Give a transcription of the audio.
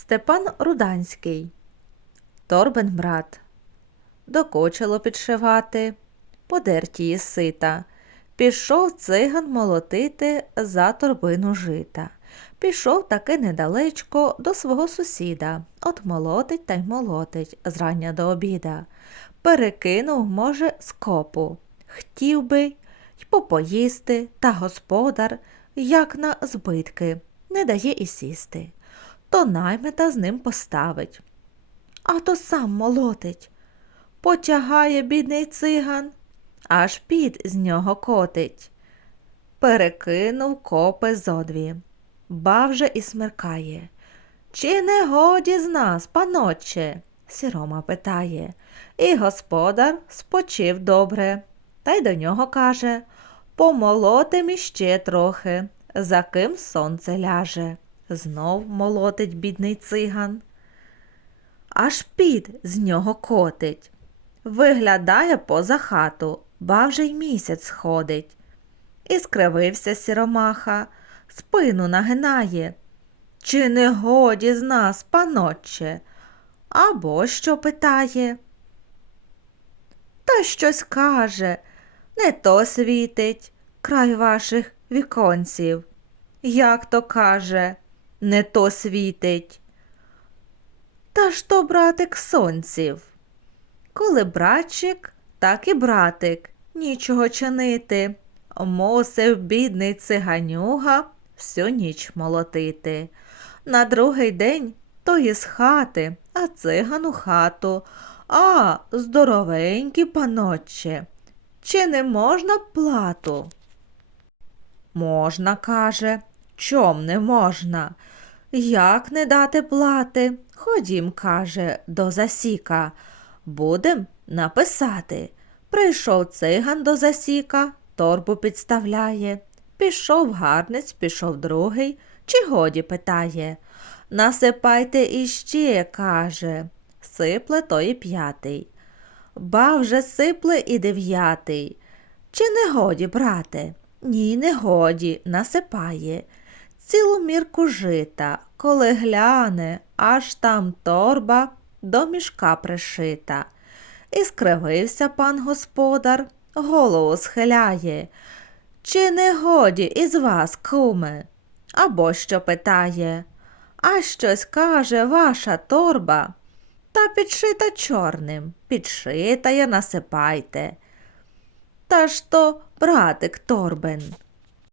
Степан Руданський. Торбен брат. Докочило підшивати, подерті із сита. Пішов циган молотити за торбину жита. Пішов таки недалечко до свого сусіда. От молотить та й молотить зрання до обіда. Перекинув, може, скопу. Хтів би й попоїсти, та господар, як на збитки, не дає і сісти. То наймита з ним поставить. А то сам молотить. Потягає бідний циган, аж під з нього котить. Перекинув копи зодві. Бавже і смеркає. Чи не годі з нас, паноче? сірома питає. І господар спочив добре, та й до нього каже Помолотим іще трохи, за ким сонце ляже. Знов молотить бідний циган. Аж під з нього котить. Виглядає поза хату, ба вже й місяць сходить. І скривився сіромаха, спину нагинає. Чи не годі з нас, паноче? Або що питає? Та щось каже, не то світить край ваших віконців. Як то каже, не то світить. Та ж то братик сонців. Коли братчик, так і братик, нічого чинити. Мусив бідний циганюга всю ніч молотити. На другий день то із хати, а циган у хату. А, здоровенький паноче, чи не можна плату? Можна, каже, чом не можна? Як не дати плати? Ходім, каже, до засіка. Будем написати. Прийшов циган до засіка, торбу підставляє. Пішов гарниць, пішов другий, чи годі питає. Насипайте іще, каже. Сипле то і п'ятий. Ба вже сипле і дев'ятий. Чи не годі, брате? Ні, не годі, насипає. Цілу мірку жита, коли гляне, аж там торба до мішка пришита. І скривився пан господар, голову схиляє. Чи не годі із вас, куме? Або що питає, а щось каже ваша торба. Та підшита чорним, підшитає, насипайте. Та ж то братик торбен,